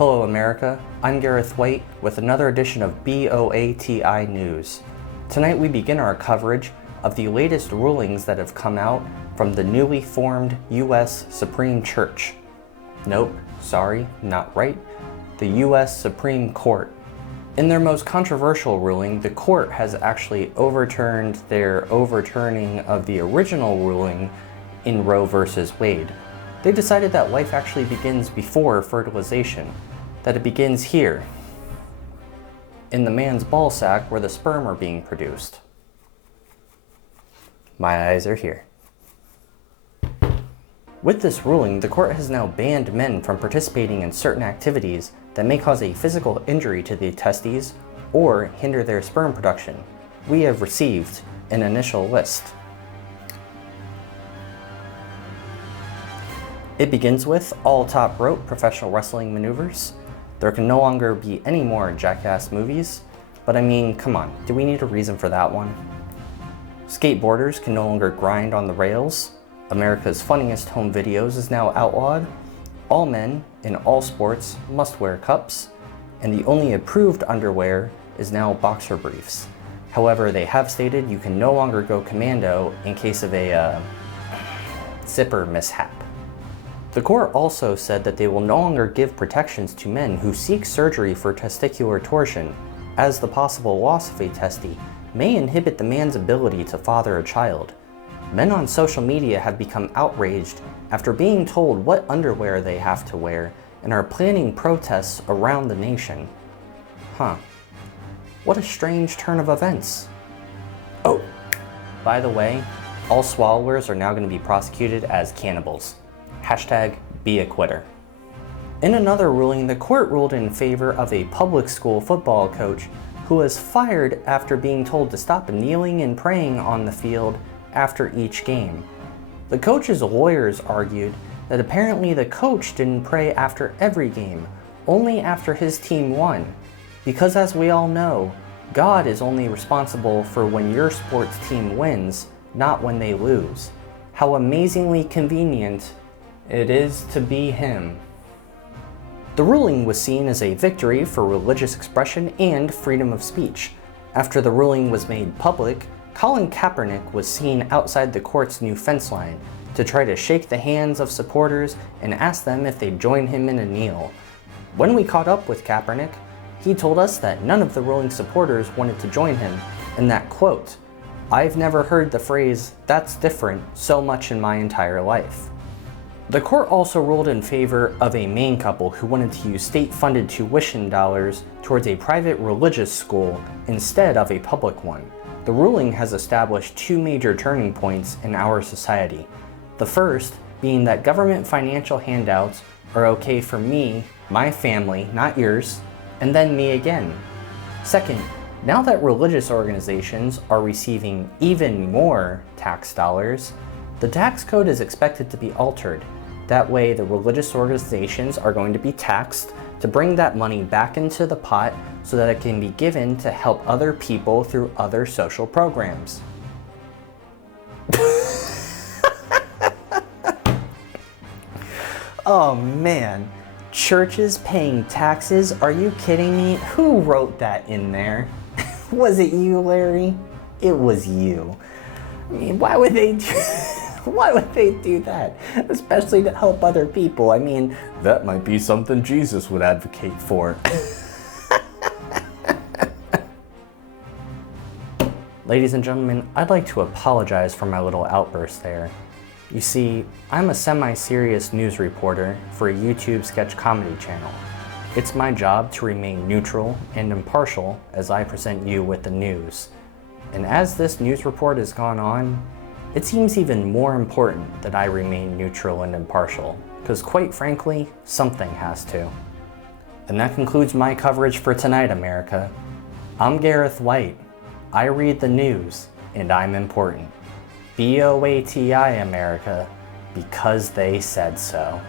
Hello America, I'm Gareth White with another edition of BOATI News. Tonight we begin our coverage of the latest rulings that have come out from the newly formed U.S. Supreme Church. Nope, sorry, not right. The U.S. Supreme Court. In their most controversial ruling, the court has actually overturned their overturning of the original ruling in Roe v. Wade. They decided that life actually begins before fertilization, that it begins here, in the man's ball sack where the sperm are being produced. My eyes are here. With this ruling, the court has now banned men from participating in certain activities that may cause a physical injury to the testes or hinder their sperm production. We have received an initial list. It begins with all top rope professional wrestling maneuvers. There can no longer be any more Jackass movies, but I mean, come on, do we need a reason for that one? Skateboarders can no longer grind on the rails. America's Funniest Home Videos is now outlawed. All men in all sports must wear cups, and the only approved underwear is now boxer briefs. However, they have stated you can no longer go commando in case of a zipper mishap. The court also said that they will no longer give protections to men who seek surgery for testicular torsion, as the possible loss of a testy may inhibit the man's ability to father a child. Men on social media have become outraged after being told what underwear they have to wear and are planning protests around the nation. What a strange turn of events. Oh, by the way, all swallowers are now going to be prosecuted as cannibals. #be a quitter. In another ruling, the court ruled in favor of a public school football coach who was fired after being told to stop kneeling and praying on the field after each game. The coach's lawyers argued that apparently the coach didn't pray after every game, only after his team won. Because as we all know, God is only responsible for when your sports team wins, not when they lose. How amazingly convenient it is to be him. The ruling was seen as a victory for religious expression and freedom of speech. After the ruling was made public, Colin Kaepernick was seen outside the court's new fence line to try to shake the hands of supporters and ask them if they'd join him in a kneel. When we caught up with Kaepernick, he told us that none of the ruling supporters wanted to join him, and that, quote, "I've never heard the phrase, 'that's different,' so much in my entire life." The court also ruled in favor of a Maine couple who wanted to use state-funded tuition dollars towards a private religious school instead of a public one. The ruling has established two major turning points in our society. The first being that government financial handouts are okay for me, my family, not yours, and then me again. Second, now that religious organizations are receiving even more tax dollars, the tax code is expected to be altered. That way, the religious organizations are going to be taxed to bring that money back into the pot so that it can be given to help other people through other social programs. Oh man, churches paying taxes? Are you kidding me? Who wrote that in there? Was it you, Larry? It was you. I mean, why would they do that? Especially to help other people. I mean, that might be something Jesus would advocate for. Ladies and gentlemen, I'd like to apologize for my little outburst there. You see, I'm a semi-serious news reporter for a YouTube sketch comedy channel. It's my job to remain neutral and impartial as I present you with the news. And as this news report has gone on, it seems even more important that I remain neutral and impartial, because quite frankly, something has to. And that concludes my coverage for tonight, America. I'm Gareth White. I read the news, and I'm important. BOATI, America, because they said so.